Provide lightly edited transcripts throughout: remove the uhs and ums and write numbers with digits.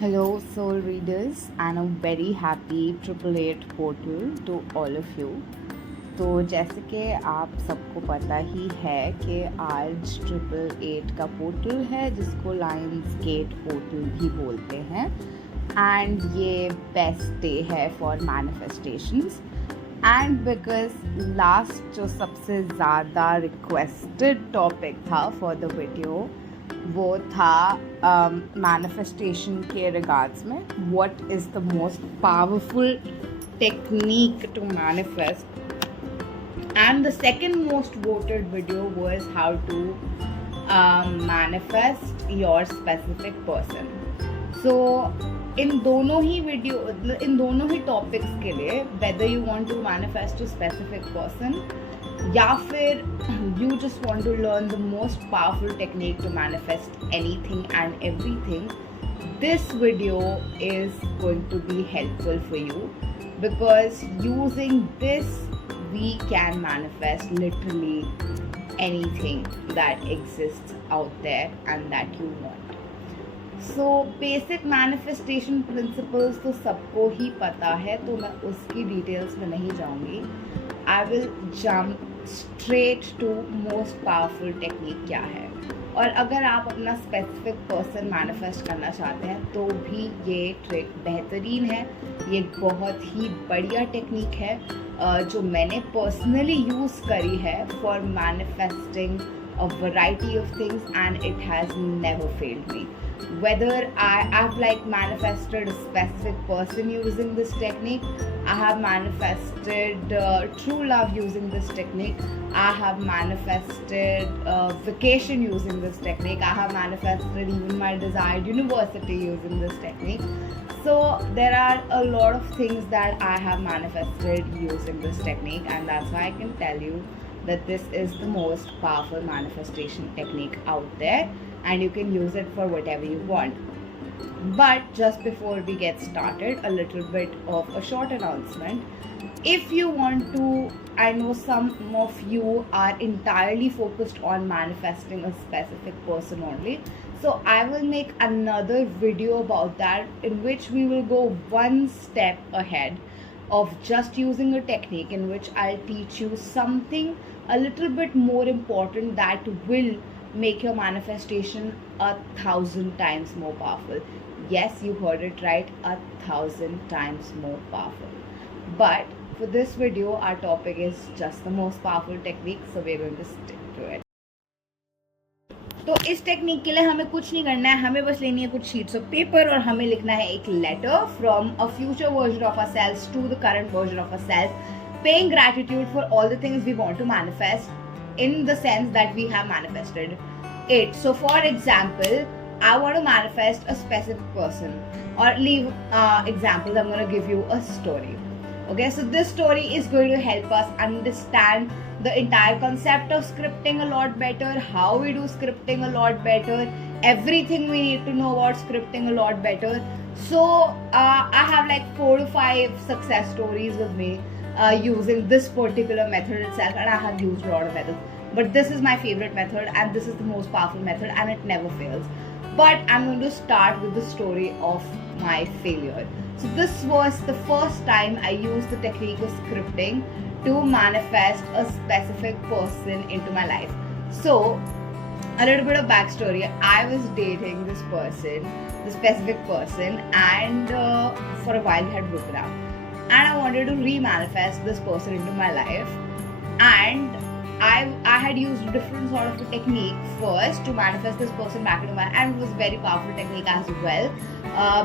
Hello, soul readers, and a very happy Triple Eight portal to all of you. तो जैसे कि आप सबको पता ही है कि आज ट्रिपल एट का पोर्टल है जिसको लायंस गेट पोर्टल भी बोलते हैं एंड ये बेस्ट डे है for manifestations and because last जो सबसे ज़्यादा रिक्वेस्टेड टॉपिक था फॉर द वीडियो वो था मैनिफेस्टेशन के रिगार्ड्स में what is the most powerful technique to manifest. And the second most voted video was how to manifest your specific person. So इन दोनों ही topics के लिए whether you want to manifest a specific person या फिर you just want to learn the most powerful technique to manifest anything and everything, this video is going to be helpful for you because using this we can manifest literally anything that exists out there and that you want. So basic manifestation principles तो सबको ही पता है, तो मैं उसकी details में नहीं जाऊंगी. I will jump straight to most powerful technique क्या है. और अगर आप अपना स्पेसिफिक पर्सन मैनिफेस्ट करना चाहते हैं तो भी ये ट्रिक बेहतरीन है. ये बहुत ही बढ़िया टेक्निक है जो मैंने पर्सनली यूज़ करी है for manifesting a variety of things and it has never failed me. Whether I've like manifested a specific person using this technique, I have manifested true love using this technique, I have manifested vacation using this technique, I have manifested even my desired university using this technique. So there are a lot of things that I have manifested using this technique, and that's why I can tell you that this is the most powerful manifestation technique out there and you can use it for whatever you want. But just before we get started, a little bit of a short announcement. If you want to, I know some of you are entirely focused on manifesting a specific person only, so I will make another video about that in which we will go one step ahead of just using a technique in which I'll teach you something a little bit more important that will make your manifestation 1,000 times more powerful. Yes, you heard it right, 1,000 times more powerful. But for this video, our topic is just the most powerful technique, so we're going to stick to it. तो इस technique के लिए हमें कुछ नहीं करना है, हमें बस लेनी है कुछ शीट्स ऑफ पेपर और हमें लिखना है एक letter from a future version of ourselves to the current version of ourselves, paying gratitude for all the things we want to manifest in the sense that we have manifested it. So for example, I want to manifest a specific person, or leave examples, I'm going to give you a story. Okay, so this story is going to help us understand the entire concept of scripting a lot better, how we do scripting a lot better, everything we need to know about scripting a lot better. So I have like 4 to 5 success stories with me using this particular method itself, and I have used a lot of methods, but this is my favorite method and this is the most powerful method and it never fails. But I'm going to start with the story of my failure. So this was the first time I used the technique of scripting to manifest a specific person into my life. So a little bit of backstory. I was dating this person, the specific person, and for a while we had broken up. And I wanted to re-manifest this person into my life, and I had used different sort of a technique first to manifest this person back into my life, and it was a very powerful technique as well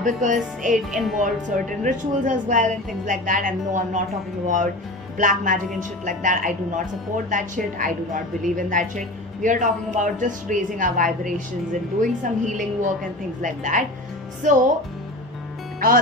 because it involved certain rituals as well and things like that. And no, I'm not talking about black magic and shit like that. I do not support that shit. I do not believe in that shit. We are talking about just raising our vibrations and doing some healing work and things like that. So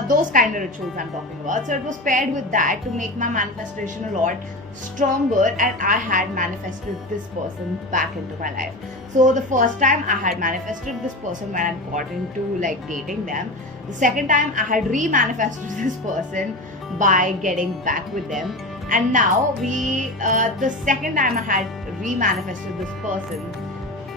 those kind of rituals I'm talking about. So it was paired with that to make my manifestation a lot stronger, and I had manifested this person back into my life. So the first time I had manifested this person when I got into like dating them. The second time I had re-manifested this person by getting back with them, and now the second time I had re-manifested this person,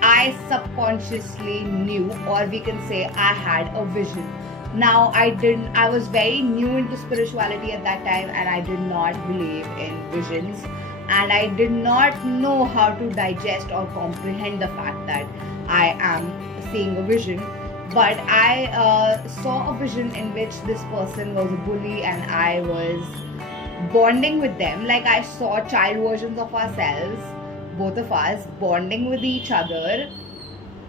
I subconsciously knew, or we can say I had a vision Now I was very new into spirituality at that time, and I did not believe in visions, and I did not know how to digest or comprehend the fact that I am seeing a vision. But I saw a vision in which this person was a bully, and I was bonding with them. Like, I saw child versions of ourselves, both of us bonding with each other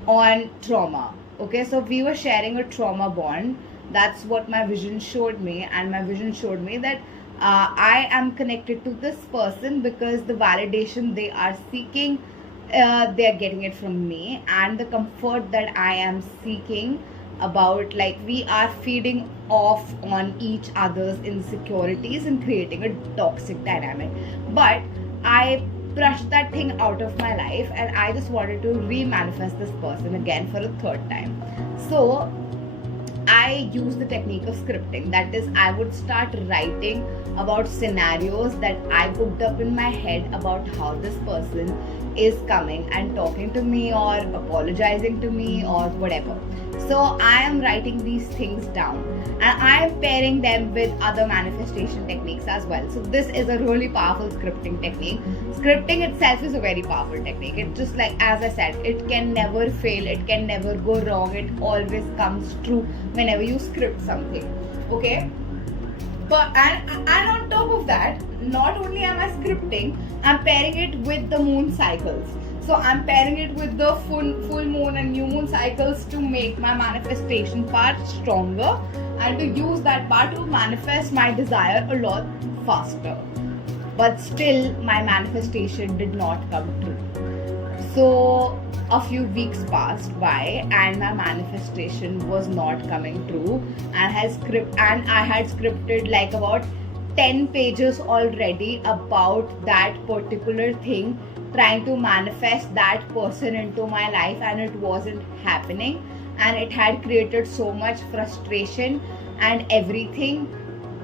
on trauma. Okay, so we were sharing a trauma bond. That's what my vision showed me, and my vision showed me that I am connected to this person because the validation they are seeking, they are getting it from me, and the comfort that I am seeking about, like, we are feeding off on each other's insecurities and creating a toxic dynamic. But I brushed that thing out of my life, and I just wanted to re-manifest this person again for a third time. So I use the technique of scripting. That is, I would start writing about scenarios that I booked up in my head about how this person is coming and talking to me or apologizing to me or whatever. So I am writing these things down, and I am pairing them with other manifestation techniques as well. So this is a really powerful scripting technique. Scripting itself is a very powerful technique. It just, like, as I said, it can never fail, it can never go wrong, it always comes true whenever you script something. Okay, but and on top of that, not only am I scripting, I'm pairing it with the moon cycles. So I'm pairing it with the full moon and new moon cycles to make my manifestation part stronger, and to use that part to manifest my desire a lot faster. But still, my manifestation did not come true. So a few weeks passed by, and my manifestation was not coming true, and I had scripted like about 10 pages already about that particular thing, trying to manifest that person into my life, and it wasn't happening, and it had created so much frustration and everything.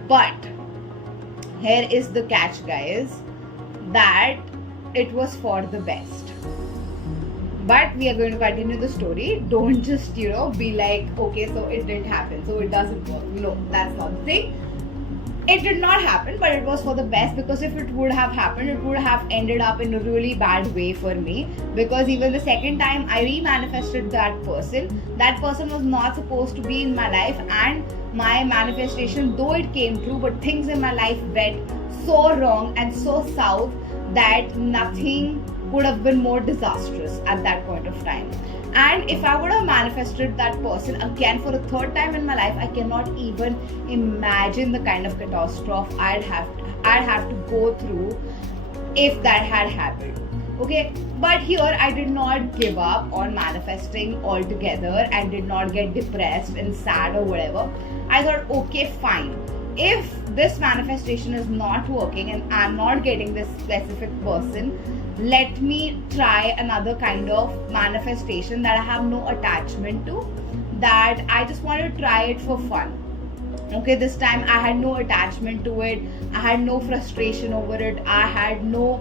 But here is the catch, guys, that it was for the best. But we are going to continue the story. Don't just, be like, okay, so it didn't happen, so it doesn't work. No, that's not the thing. It did not happen, but it was for the best, because if it would have happened, it would have ended up in a really bad way for me. Because even the second time I re-manifested that person was not supposed to be in my life, and my manifestation, though it came true, but things in my life went so wrong and so south that nothing would have been more disastrous at that point of time. And if I would have manifested that person again for a third time in my life, I cannot even imagine the kind of catastrophe I'd have to go through if that had happened. Okay, but here I did not give up on manifesting altogether and did not get depressed and sad or whatever. I thought, okay, fine. If this manifestation is not working and I'm not getting this specific person, let me try another kind of manifestation that I have no attachment to, that I just want to try it for fun. Okay, this time I had no attachment to it, I had no frustration over it, I had no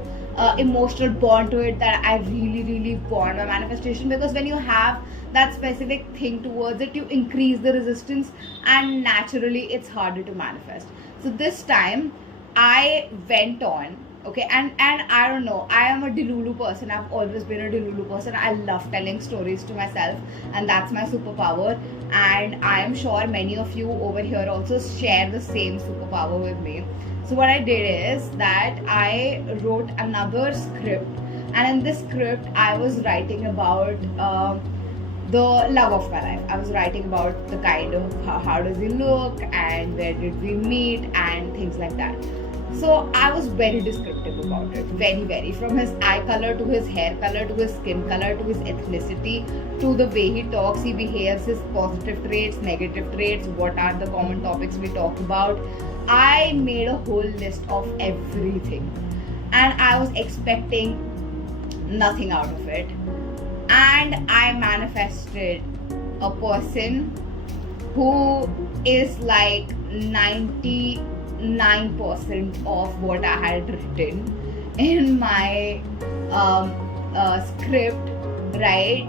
emotional bond to it, that I really want my manifestation. Because when you have that specific thing towards it, you increase the resistance, and naturally it's harder to manifest. So this time I went on. Okay, and I don't know, I am a Delulu person. I've always been a Delulu person. I love telling stories to myself, and that's my superpower. And I am sure many of you over here also share the same superpower with me. So what I did is that I wrote another script, and in this script I was writing about the love of my life. I was writing about the kind of how does he look, and where did we meet, and things like that. So I was very descriptive about it, very, from his eye color to his hair color to his skin color to his ethnicity to the way he talks, he behaves, his positive traits, negative traits, what are the common topics we talk about. I made a whole list of everything, and I was expecting nothing out of it. And I manifested a person who is like 99% of what I had written in my script, right?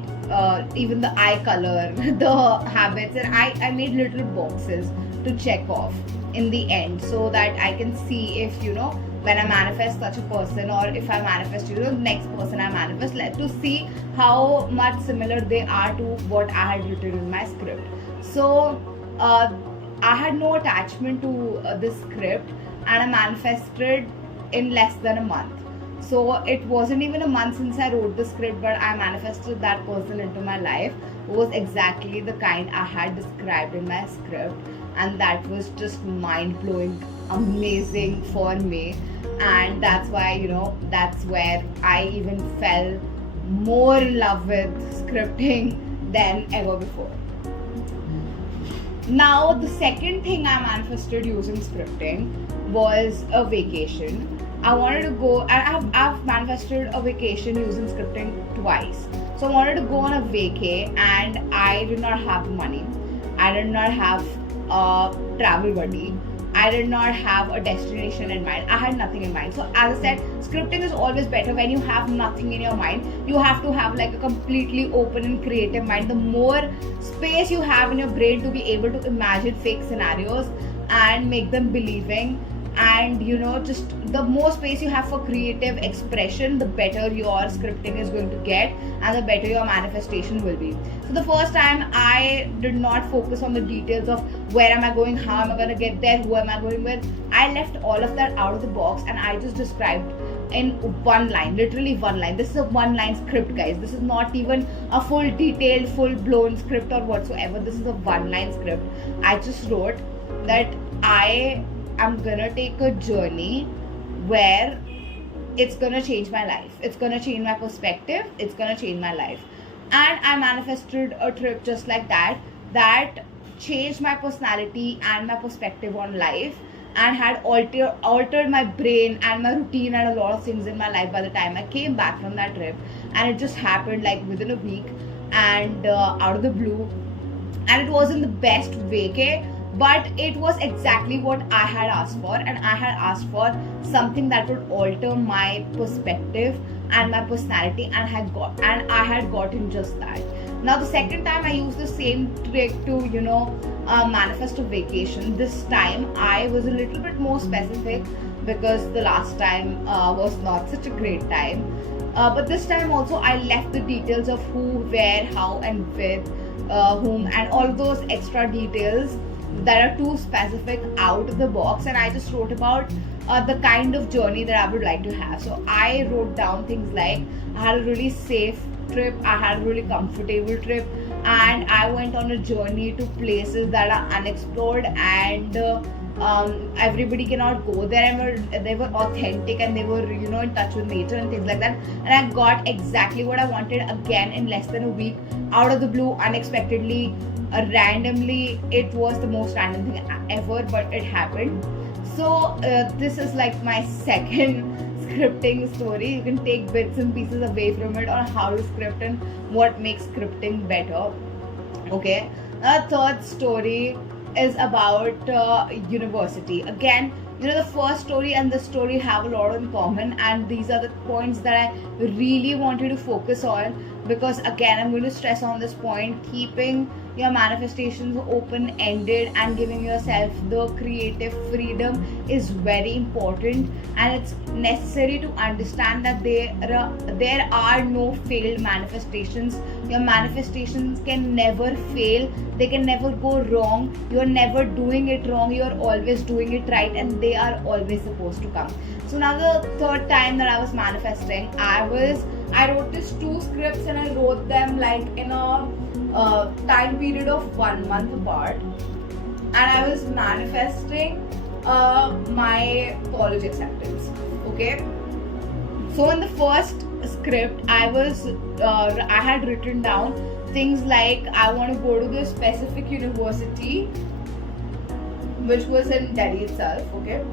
even the eye color, the habits, and I made little boxes to check off in the end, so that I can see if, you know, when I manifest such a person, or if I manifest, you know, the next person I manifest, to see how much similar they are to what I had written in my script. So I had no attachment to this script, and I manifested in less than a month. So it wasn't even a month since I wrote the script, but I manifested that person into my life who was exactly the kind I had described in my script, and that was just mind-blowing, amazing for me. And that's why, you know, that's where I even fell more in love with scripting than ever before. Now, the second thing I manifested using scripting was a vacation. I wanted to go, and I've manifested a vacation using scripting twice. So I wanted to go on a vacay, and I did not have money. I did not have a travel buddy. I did not have a destination in mind. I had nothing in mind. So as I said, scripting is always better when you have nothing in your mind. You have to have like a completely open and creative mind. The more space you have in your brain to be able to imagine fake scenarios and make them believing, and, you know, just the more space you have for creative expression, the better your scripting is going to get, and the better your manifestation will be. So the first time, I did not focus on the details of where am I going, how am I going to get there, who am I going with. I left all of that out of the box, and I just described in one line, literally one line. This is a one-line script, guys. This is not even a full detailed, full-blown script or whatsoever. This is a one-line script. I just wrote that I'm gonna take a journey where it's gonna change my life. It's gonna change my perspective. It's gonna change my life. And I manifested a trip just like that, that changed my personality and my perspective on life, and had altered my brain and my routine and a lot of things in my life by the time I came back from that trip. And it just happened like within a week, and out of the blue. And it wasn't the best vacay, but it was exactly what I had asked for, and I had asked for something that would alter my perspective and my personality, and I had gotten just that. Now the second time I used the same trick to, you know, manifest a vacation. This time I was a little bit more specific, because the last time was not such a great time. But this time also I left the details of who, where, how, and with whom, and all of those extra details that are too specific out of the box, and I just wrote about the kind of journey that I would like to have. So I wrote down things like I had a really safe trip, I had a really comfortable trip, and I went on a journey to places that are unexplored, and everybody cannot go there, and they were authentic, and they were, you know, in touch with nature and things like that. And I got exactly what I wanted again in less than a week, out of the blue, unexpectedly, randomly. It was the most random thing ever, but it happened. So this is like my second scripting story. You can take bits and pieces away from it on how to script and what makes scripting better. Okay, the third story is about university. Again, you know, the first story and this story have a lot in common, and these are the points that I really wanted to focus on, because again, I'm going to stress on this point: keeping your manifestations open-ended and giving yourself the creative freedom is very important. And it's necessary to understand that there are no failed manifestations. Your manifestations can never fail, they can never go wrong. You're never doing it wrong, you're always doing it right, and they are always supposed to come. So now the third time that I was manifesting, I wrote these 2 scripts, and I wrote them like in a time period of 1 month apart, and I was manifesting my college acceptance. Okay, so in the first script, I had written down things like I want to go to this specific university, which was in Delhi itself. Okay,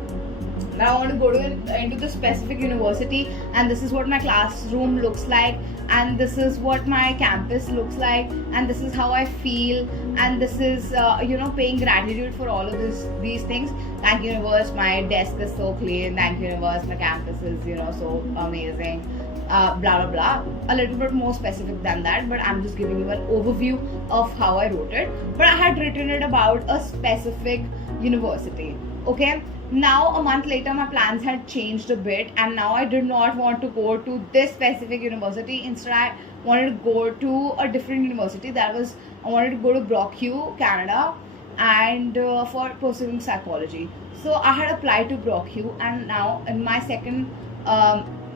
now I want to go into the specific university, and this is what my classroom looks like, and this is what my campus looks like, and this is how I feel, and this is paying gratitude for all of these things. Thank you, universe, my desk is so clean. Thank you, universe, my campus is so amazing. blah blah blah, a little bit more specific than that, but I'm just giving you an overview of how I wrote it. But I had written it about a specific university. Okay, now a month later my plans had changed a bit, and now I did not want to go to this specific university. Instead, I wanted to go to a different university. I wanted to go to Brock U, Canada, and for pursuing psychology. So I had applied to Brock U, and now in my second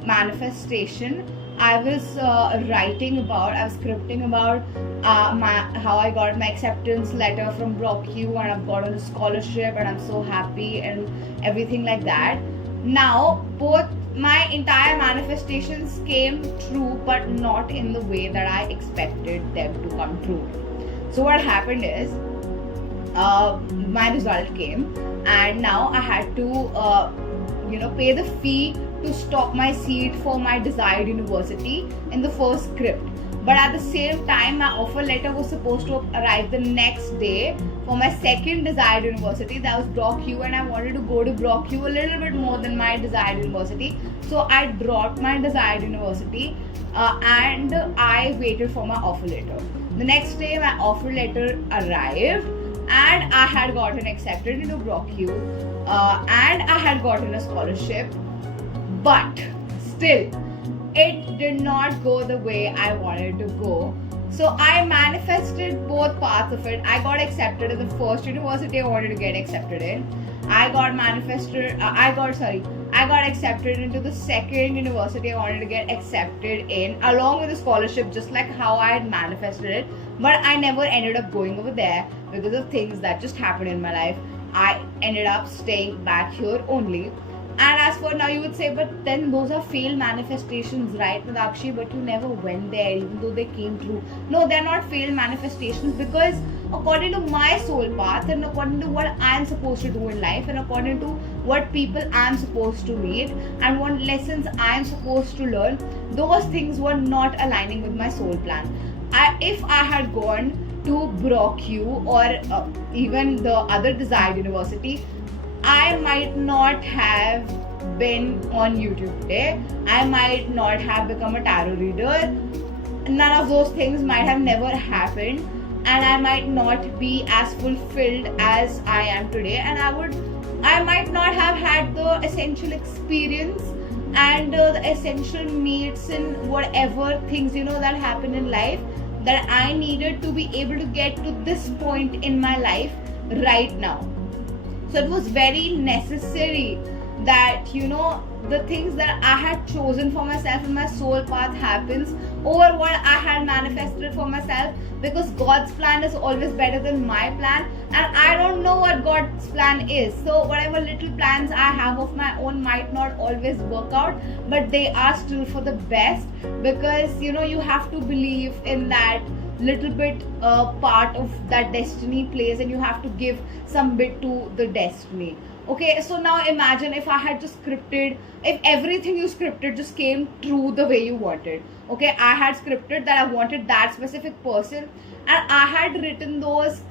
manifestation, I was scripting about how I got my acceptance letter from Brock U, and I've gotten a scholarship, and I'm so happy and everything like that. Now both my entire manifestations came true, but not in the way that I expected them to come true. So what happened is, my result came, and now I had to pay the fee to stop my seat for my desired university in the first script. But at the same time, my offer letter was supposed to arrive the next day for my second desired university, that was Brock U, and I wanted to go to Brock U a little bit more than my desired university. So I dropped my desired university and I waited for my offer letter. The next day, my offer letter arrived, and I had gotten accepted into Brock U, and I had gotten a scholarship. But still, it did not go the way I wanted to go. So I manifested both parts of it. I got accepted in the first university I wanted to get accepted in. I got accepted into the second university I wanted to get accepted in, along with a scholarship, just like how I had manifested it. But I never ended up going over there because of things that just happened in my life. I ended up staying back here only. And as for now, you would say, but then those are failed manifestations, right, Meenakshi? But you never went there, even though they came true. No, they're not failed manifestations, because according to my soul path, and according to what I'm supposed to do in life, and according to what people I'm supposed to meet, and what lessons I'm supposed to learn, those things were not aligning with my soul plan. If I had gone to Brock U or even the other desired university, I might not have been on YouTube today. I might not have become a tarot reader. None of those things might have never happened, and I might not be as fulfilled as I am today. And I might not have had the essential experience and the essential meets and whatever things that happen in life that I needed to be able to get to this point in my life right now. So it was very necessary that the things that I had chosen for myself in my soul path happens over what I had manifested for myself, because God's plan is always better than my plan, and I don't know what God's plan is. So whatever little plans I have of my own might not always work out, but they are still for the best, because you have to believe in that little bit part of that destiny plays, and you have to give some bit to the destiny. Okay, so now imagine if I had just scripted, if everything you scripted just came true the way you wanted. Okay, I had scripted that I wanted that specific person, and I had written those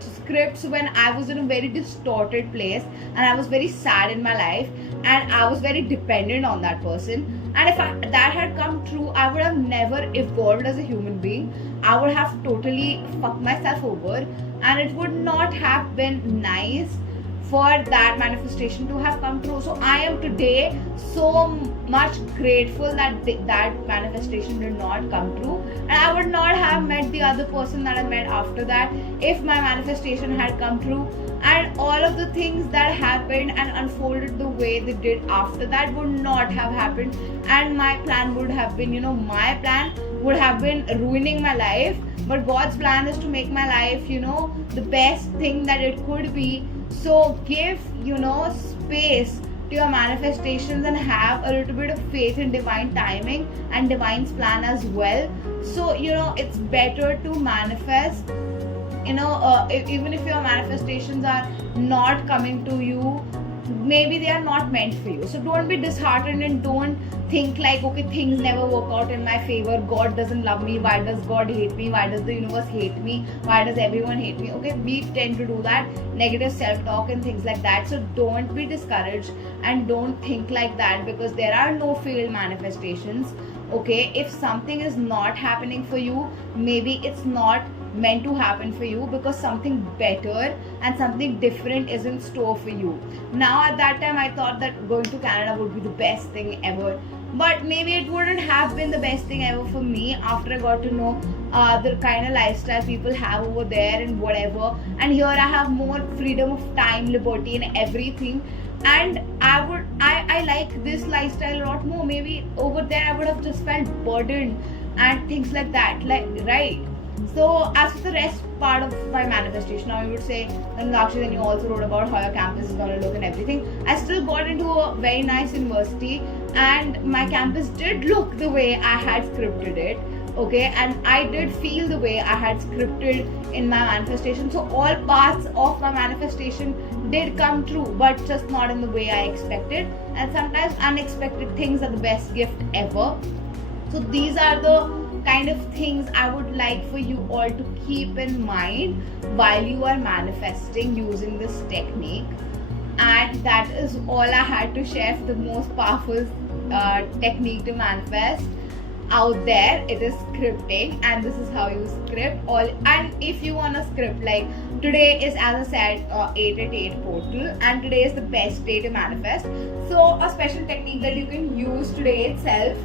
scripts when I was in a very distorted place, and I was very sad in my life, and I was very dependent on that person. And if that had come true, I would have never evolved as a human being. I would have totally fucked myself over, and it would not have been nice for that manifestation to have come true. So I am today so much grateful that that manifestation did not come true, and I would not have met the other person that I met after that if my manifestation had come true. And all of the things that happened and unfolded the way they did after that would not have happened, and my plan would have been, my plan would have been ruining my life. But God's plan is to make my life, the best thing that it could be. So give, space to your manifestations, and have a little bit of faith in divine timing and divine's plan as well. So, it's better to manifest, even if your manifestations are not coming to you, maybe they are not meant for you. So don't be disheartened, and don't think like, okay, things never work out in my favor, God doesn't love me, why does God hate me, why does the universe hate me, why does everyone hate me? Okay, we tend to do that, negative self-talk and things like that. So don't be discouraged, and don't think like that, because there are no failed manifestations. Okay, if something is not happening for you, maybe it's not meant to happen for you, because something better and something different is in store for you. Now at that time I thought that going to Canada would be the best thing ever, but maybe it wouldn't have been the best thing ever for me after I got to know the kind of lifestyle people have over there and whatever. And here I have more freedom of time, liberty and everything, and I like this lifestyle a lot more. Maybe over there I would have just felt burdened and things like that, like, right? So as for the rest part of my manifestation, I would say, then Lakshi, then you also wrote about how your campus is gonna look and everything. I still got into a very nice university, and my campus did look the way I had scripted it. Okay, and I did feel the way I had scripted in my manifestation. So all parts of my manifestation did come true, but just not in the way I expected. And sometimes unexpected things are the best gift ever. So these are the kind of things I would like for you all to keep in mind while you are manifesting using this technique. And that is all I had to share for the most powerful technique to manifest out there. It is scripting, and this is how you script all. And if you want to script, like today is, as I said, 888 portal, and today is the best day to manifest. So a special technique that you can use today itself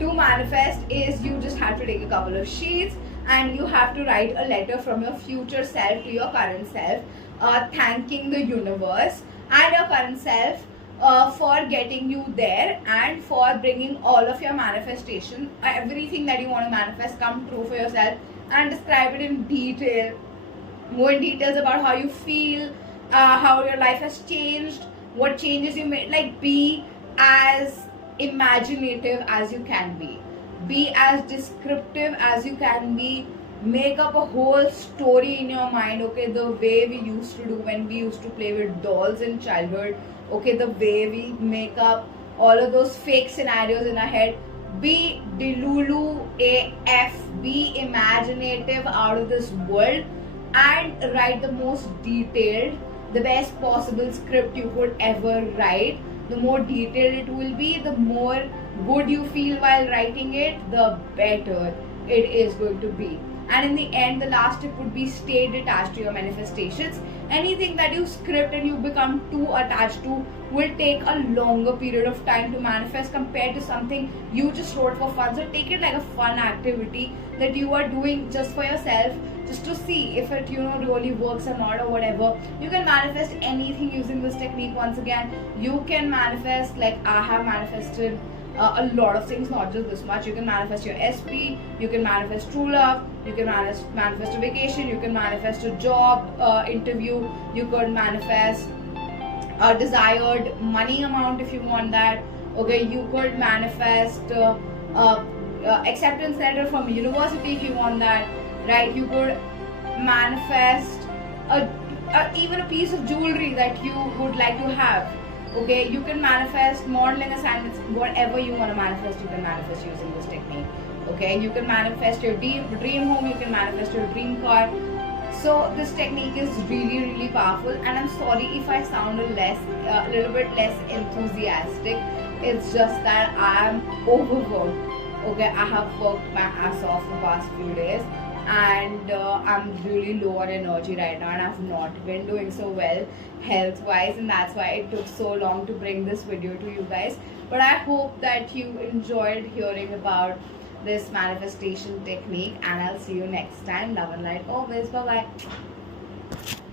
to manifest is, you just have to take a couple of sheets and you have to write a letter from your future self to your current self, thanking the universe and your current self for getting you there and for bringing all of your manifestation, everything that you want to manifest, come true for yourself, and describe it in detail, more in details about how you feel, how your life has changed, what changes you made. Like, be as imaginative as you can be as descriptive as you can be, make up a whole story in your mind. Okay, the way we used to do when we used to play with dolls in childhood. Okay, the way we make up all of those fake scenarios in our head. Be delulu AF, be imaginative out of this world, and write the most detailed, the best possible script you could ever write. The more detailed it will be, the more good you feel while writing it, the better it is going to be. And in the end, the last tip would be, stay detached to your manifestations. Anything that you script and you become too attached to will take a longer period of time to manifest compared to something you just wrote for fun. So take it like a fun activity that you are doing just for yourself, just to see if it really works or not, or whatever. You can manifest anything using this technique. Once again, you can manifest, like I have manifested a lot of things, not just this much. You can manifest your SP, you can manifest true love, you can manifest a vacation, you can manifest a job interview, you could manifest a desired money amount if you want that. Okay, you could manifest acceptance letter from a university if you want that, right? You could manifest even a piece of jewelry that you would like to have. Okay, you can manifest modeling assignments, whatever you want to manifest, you can manifest using this technique. Okay, you can manifest your dream home, you can manifest your dream car. So this technique is really, really powerful, and I'm sorry if I sound a little bit less enthusiastic. It's just that I'm overworked. Okay, I have worked my ass off the past few days, and I'm really low on energy right now, and I've not been doing so well health wise, and that's why it took so long to bring this video to you guys. But I hope that you enjoyed hearing about this manifestation technique, and I'll see you next time. Love and light always. Bye bye.